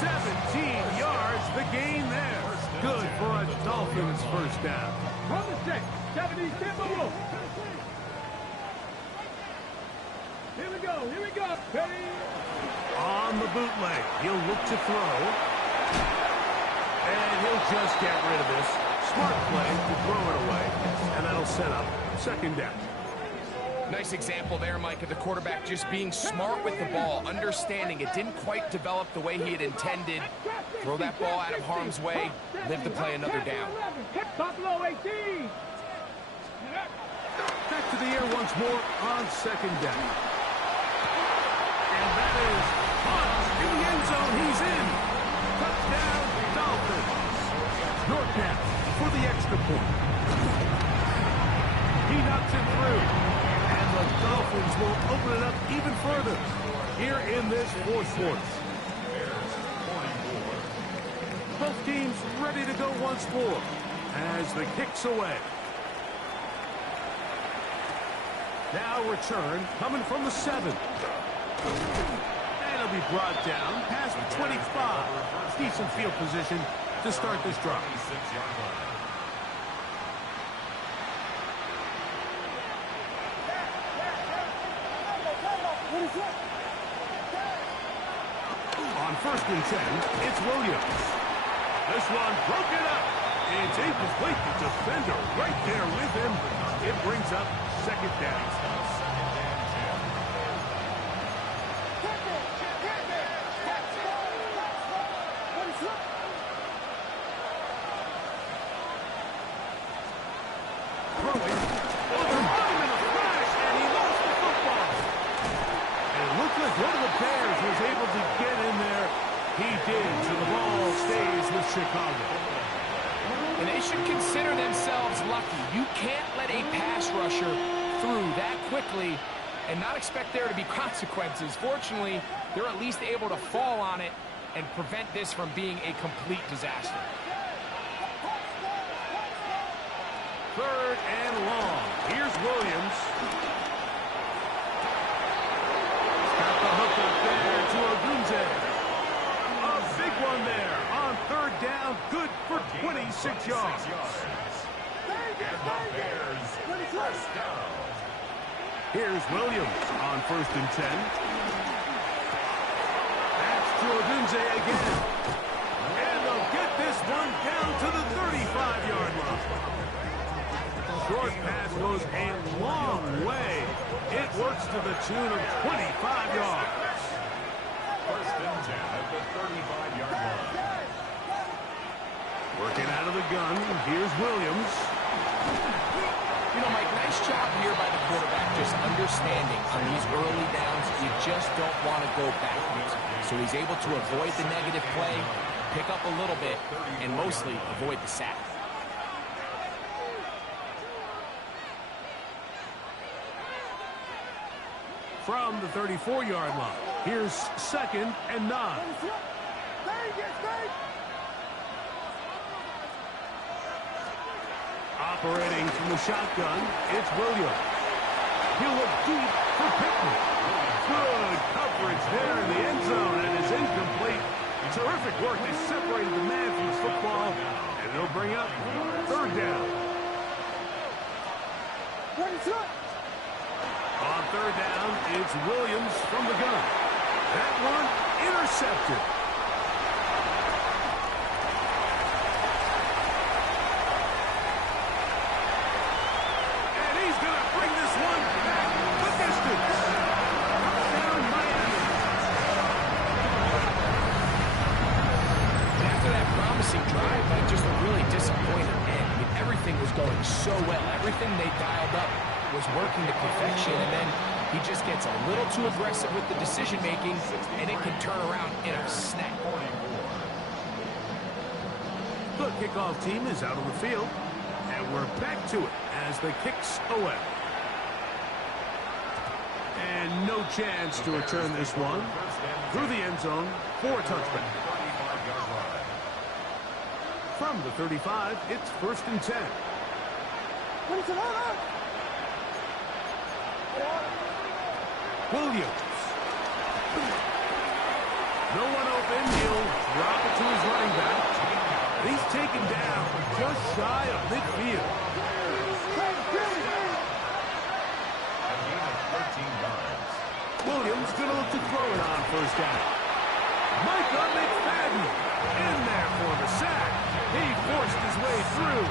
17 yards, the gain there. Good for a Dolphins first down. From the 6, 70 Timberwolves. Here we go, here we go. Ready? On the bootleg, he'll look to throw. And he'll just get rid of this. Smart play to throw it away. And that'll set up second down. Nice example there, Mike, of the quarterback just being smart with the ball, understanding it didn't quite develop the way he had intended. Throw that ball out of harm's way, live to play another down. Buffalo 18. Back to the air once more on second down. And that is Hunt in the end zone. He's in. Touchdown, Dolphins. Norcap for the extra point. He knocks it through. And the Dolphins will open it up even further here in this fourth quarter. Both teams ready to go once more as the kick's away. Now return coming from the 7. And it'll be brought down past the 25. Decent field position to start this drive. On 1st and 10, it's Williams. This one broken up. It's incomplete. The defender right there with him. It brings up second down. Throwing. Oh, they're running in a flash, and he lost the football. And it looked like one of the Bears was able to get in there. He did, so the ball stays with Chicago. And they should consider themselves lucky. You can't let a pass rusher through that quickly and not expect there to be consequences. Fortunately, they're at least able to fall on it and prevent this from being a complete disaster. 3rd and long. Here's Williams. Got the hook up there to Ogunze. A big one there on 3rd down. Good for 26 yards. Here's Williams on 1st and 10. That's to Ogunze again. And they'll get this one down to the 35-yard line. Short pass goes a long way. It works to the tune of 25 yards. 1st and 10 at the 35-yard line. Working out of the gun, here's Williams. You know, Mike, nice job here by the quarterback, just understanding on these early downs, you just don't want to go backwards. So he's able to avoid the negative play, pick up a little bit, and mostly avoid the sack. From the 34-yard line, here's 2nd and 9. Operating from the shotgun, it's Williams. He'll look deep for Pittman. Good coverage there in the end zone, and it's incomplete. Terrific work. They separated the man from the football, and they'll bring up 3rd down. On 3rd down, it's Williams from the gun. That one intercepted. And he's going to bring this one back the distance. Touchdown, Miami. After that promising drive, like just a really disappointing end. Everything was going so well. Everything they dialed up was working to perfection, and then He just gets a little too aggressive with the decision-making, and it can turn around in a snap. The kickoff team is out of the field, and we're back to it as the kick's away. And no chance to return this one through the end zone for a touchback. From the 35, it's 1st and 10. Williams. No one open. He'll drop it to his running back. He's taken down just shy of midfield. Williams going to look to throw it on 1st down. Micah McFadden in there for the sack. He forced his way through.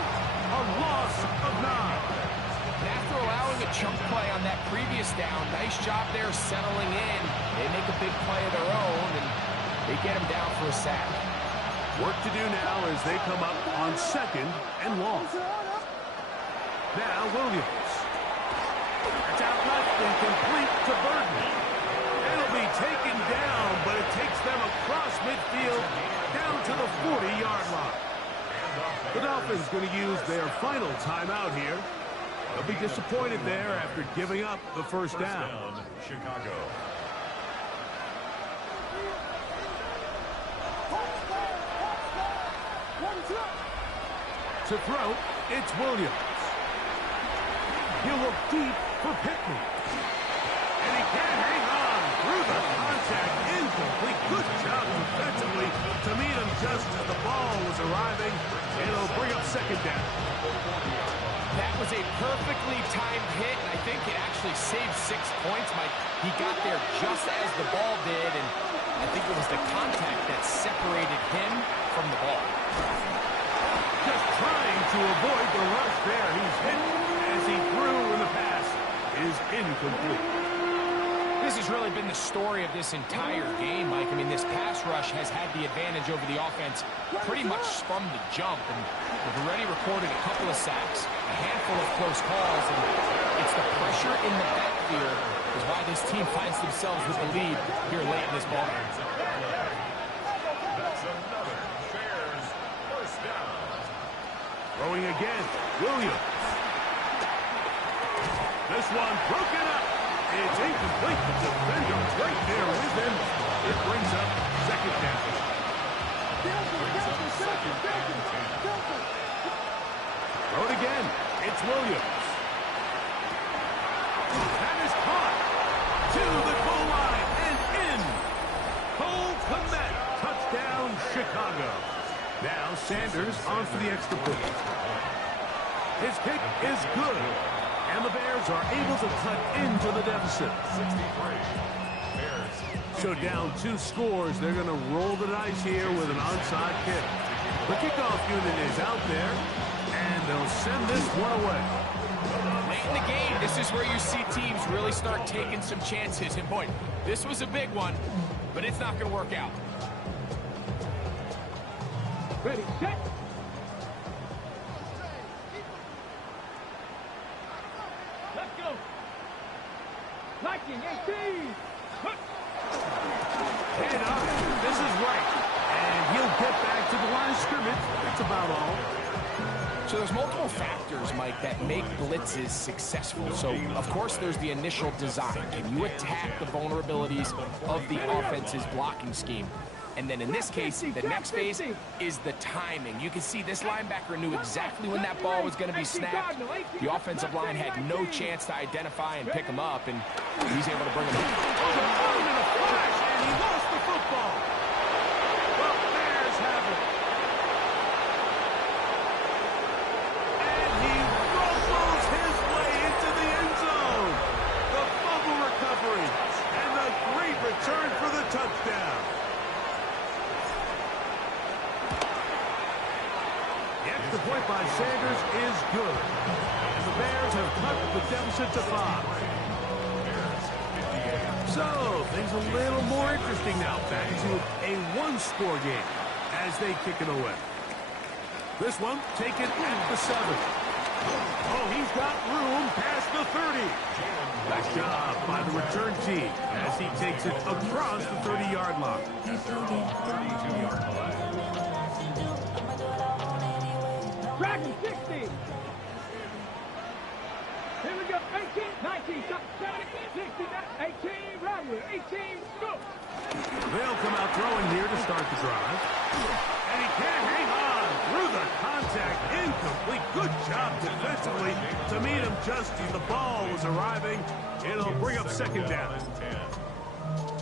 A loss of 9. And after allowing a chunk play on that previous down, nice job there settling in. They make a big play of their own, and they get him down for a sack. Work to do now as they come up on 2nd and long. Now Williams. It's out left and complete to Burton. It'll be taken down, but it takes them across midfield down to the 40-yard line. The Dolphins going to use their final timeout here. They'll be disappointed there after giving up the 1st down. Chicago. To throw, it's Williams. He'll look deep for Pittman. And he can't hang on through the contact. Incomplete. Good job defensively to meet him just as the ball was arriving. It'll bring up 2nd down. That was a perfectly timed hit, and I think it actually saved 6 points, Mike. He got there just as the ball did, and I think it was the contact that separated him from the ball. Just trying to avoid the rush there. He's hit as he threw, and the pass is incomplete. This has really been the story of this entire game, Mike. I mean, this pass rush has had the advantage over the offense pretty much from the jump, and they've already recorded a couple of sacks, a handful of close calls, and it's the pressure in the backfield is why this team finds themselves with the lead here late in this ballgame. That's another Bears 1st down. Throwing again, Williams. This one broken up. It's incomplete. The defender's right there with him. It brings up 2nd down. Throw it again. It's Williams. That is caught to the goal line and in. Cole Kmet, touchdown Chicago. Now Sanders on for the extra point. His kick is good. And the Bears are able to cut into the deficit. 63. Bears. So down 2 scores, they're going to roll the dice here with an onside kick. The kickoff unit is out there, and they'll send this one away. Late in the game, this is where you see teams really start taking some chances. And boy, this was a big one, but it's not going to work out. Ready, set. Let's go. Liking 18. Head up. This is right. And he'll get back to the line of scrimmage. That's about all. So there's multiple factors, Mike, that make blitzes successful. So, of course, there's the initial design. Can you attack the vulnerabilities of the offense's blocking scheme? And then in this case, the next phase is the timing. You can see this linebacker knew exactly when that ball was going to be snapped. The offensive line had no chance to identify and pick him up, and he's able to bring him up. Oh, in a flash, and he lost the football. Well, Bears have it. And he rumbles his way into the end zone. The fumble recovery and the great return for the touchdown. The point by Sanders is good. And the Bears have cut the deficit to 5. So, things a little more interesting now. Back to a one-score game as they kick it away. This one taken at the 7. Oh, he's got room past the 30. Nice job by the return team as he takes it across the 30-yard line. At their own 32-yard line. Dragon 60. Here we go. 18, 19, 17, 16, 18, Rodway, 18, go. They'll come out throwing here to start the drive. And he can't hang on through the contact. Incomplete. Good job defensively to meet him just as the ball was arriving. It'll bring up second down.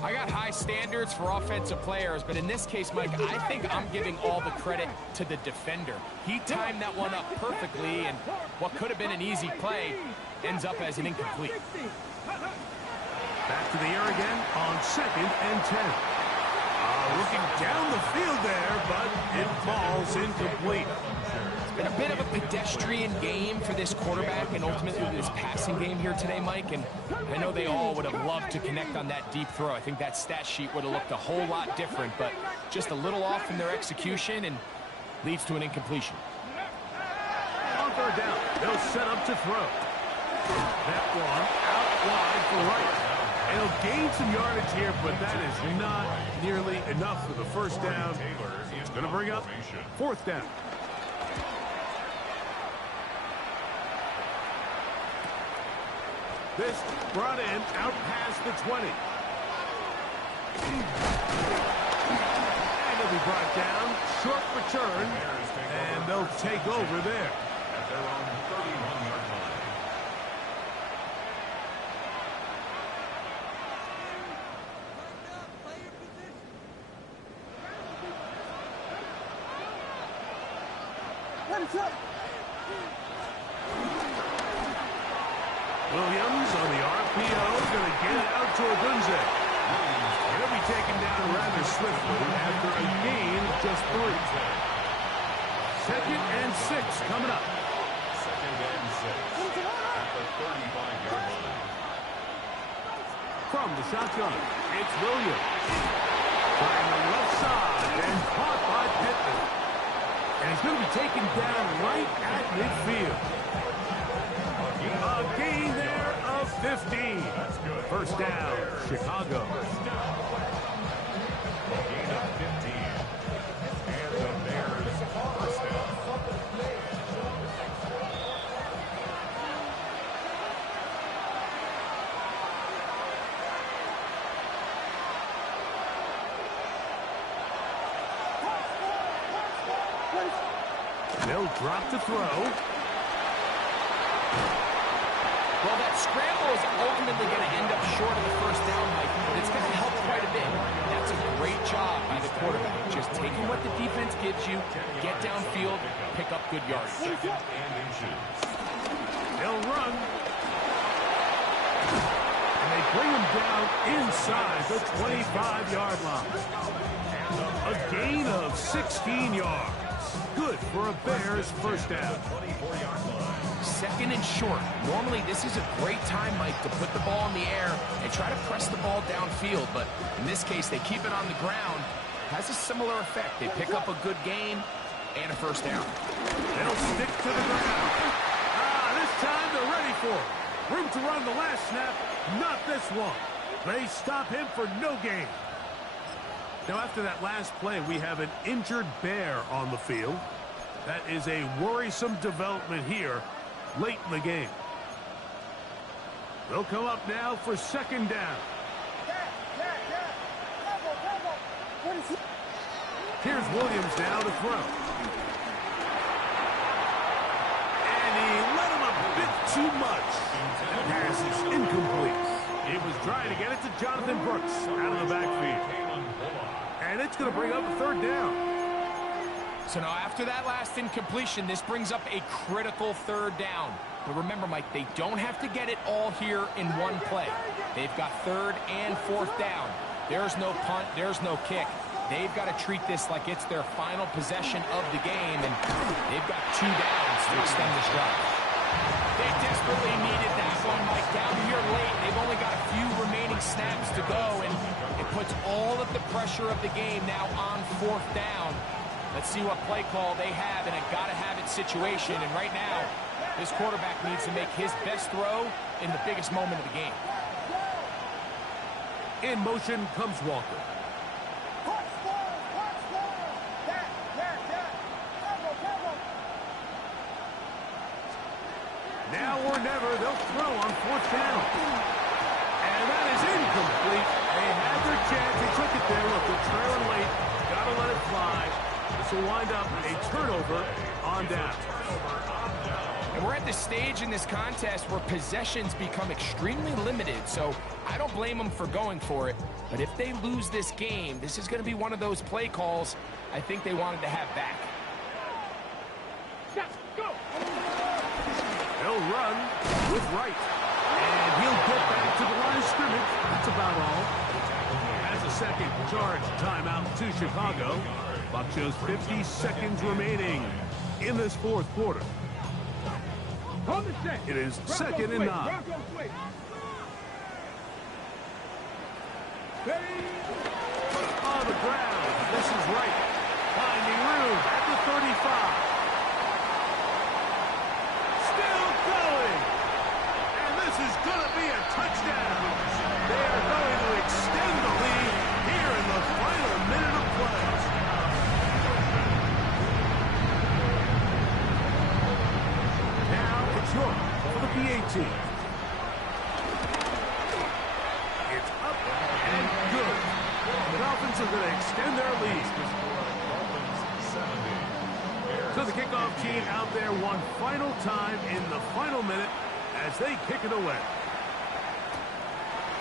I got high standards for offensive players, but in this case, Mike, I think I'm giving all the credit to the defender. He timed that one up perfectly, and what could have been an easy play ends up as an incomplete. Back to the air again on second and 10. Looking down the field there, but it falls incomplete. It's been a bit of a pedestrian game for this quarterback and ultimately this passing game here today, Mike. And I know they all would have loved to connect on that deep throw. I think that stat sheet would have looked a whole lot different, but just a little off in their execution and leads to an incompletion. On third down, they'll set up to throw. That one out wide for right. It'll gain some yardage here, but that is not nearly enough for the first down. It's going to bring up fourth down. This brought in out past the 20. And it'll be brought down. Short return. And they'll take over there. At their own 31-yard line. Williams on the RPO, going to get it out to Ogunze. He'll be taken down rather swiftly after a gain of just 3. Second and 6 coming up. Second and 6 at the 35-yard line. From the shotgun, it's Williams. Trying the left side and caught by Pittman. And he's going to be taken down right at midfield. A gain there of 15. First down, Chicago. A gain of 15. And the Bears first down. They'll drop to throw. Well, that scramble is ultimately going to end up short of the first down, Mike, but it's going to help quite a bit. That's a great job by the quarterback. Just taking what the defense gives you, get downfield, pick up good yards. Second and inches. They'll run. And they bring him down inside the 25-yard line. A gain of 16 yards. Good for a Bears first down. 24-yard line. Second and short. Normally, this is a great time, Mike, to put the ball in the air and try to press the ball downfield. But in this case, they keep it on the ground. Has a similar effect. They pick up a good gain and a first down. They'll stick to the ground. This time they're ready for it. Room to run the last snap. Not this one. They stop him for no gain. Now, after that last play, we have an injured Bear on the field. That is a worrisome development here late in the game. They'll come up now for second down. Here's Williams now to throw. And he let him a bit too much. That pass is incomplete. He was trying to get it to Jonathan Brooks out of the backfield. And it's going to bring up a third down. So now after that last incompletion, this brings up a critical third down. But remember, Mike, they don't have to get it all here in one play. They've got third and fourth down. There's no punt. There's no kick. They've got to treat this like it's their final possession of the game, and they've got 2 downs to extend this drive. They desperately needed that one, Mike. Down here late, they've only got a few remaining snaps to go, and it puts all of the pressure of the game now on fourth down. Let's see what play call they have in a gotta-have-it situation, and right now, This quarterback needs to make his best throw in the biggest moment of the game. In motion comes Walker. Now or never, they'll throw on 4th down. And that is incomplete. They had their chance. They took it there. Look, they're trailing late. Got to let it fly. This will wind up a turnover on down. And we're at the stage in this contest where possessions become extremely limited, so I don't blame them for going for it. But if they lose this game, this is going to be one of those play calls I think they wanted to have back. Go! They'll run with Wright. And he'll get back to the line of scrimmage. That's about all. As a second charge timeout to Chicago. Clock shows 50 seconds remaining in this 4th quarter. It is 2nd and 9. On the ground. This is Wright. Finding room at the 35. Still going. And this is going to be a touchdown. They are going to extend the lead here in the final minute of play. Now it's York for the PAT. It's up and good. The Dolphins are going to extend their lead. So the kickoff team out there one final time in the final minute as they kick it away.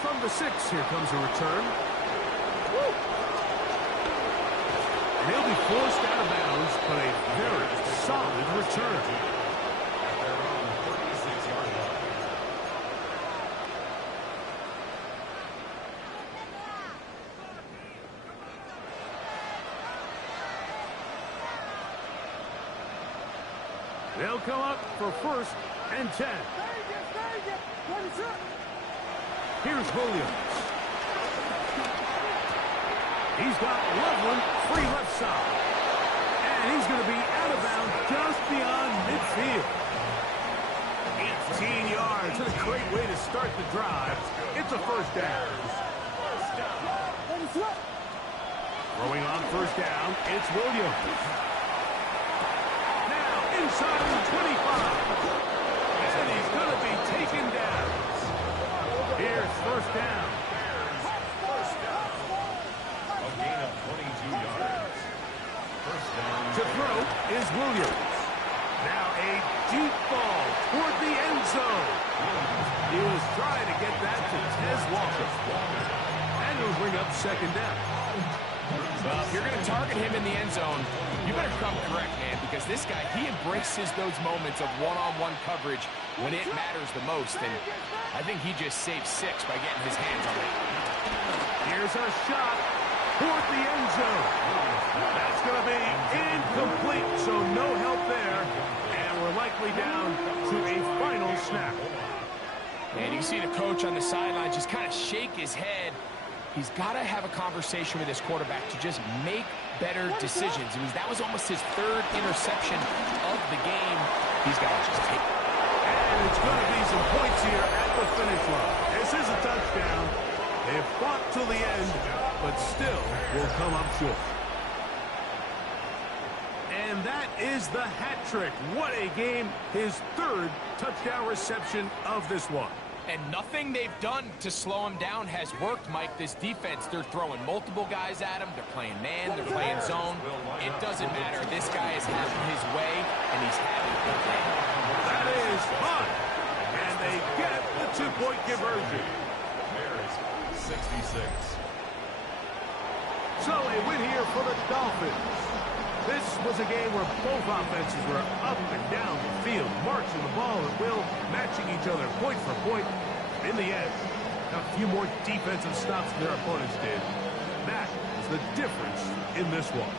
From the 6, here comes a return. Woo! And he'll be forced out of bounds, but a very solid return. At their own 36-yard line. They'll come up for 1st and 10. Here's Williams. He's got Loveland free left side. And he's going to be out of bounds just beyond midfield. 18 yards. And a great way to start the drive. It's a 1st down. Throwing on 1st down, it's Williams. Now inside the 25. And he's going to be taken down. Here's 1st down. A gain of 22 yards. 1st down. To throw is Williams. Now a deep ball toward the end zone. He was trying to get that to Tez Walker. And it'll bring up 2nd down. Well, if you're going to target him in the end zone, you better come correct, man, because this guy, he embraces those moments of one-on-one coverage when it matters the most, and I think he just saved 6 by getting his hands on it. Here's a shot toward the end zone. That's going to be incomplete, so no help there, and we're likely down to a final snap. And you see the coach on the sideline just kind of shake his head. He's got to have a conversation with his quarterback to just make better decisions. That was almost his 3rd interception of the game. He's got to just take it. And it's going to be some points here at the finish line. This is a touchdown. They've fought till the end, but still will come up short. And that is the hat trick. What a game. His 3rd touchdown reception of this one. And nothing they've done to slow him down has worked, Mike. This defense, they're throwing multiple guys at him. They're playing man. They're playing zone. It doesn't matter. This guy is having his way, and he's having a good day. That is fun. And they get the 2-point conversion. Bears 66. So a win here for the Dolphins. This was a game where both offenses were up and down the field, marching the ball at will, matching each other point for point. In the end, a few more defensive stops than their opponents did. That is the difference in this one.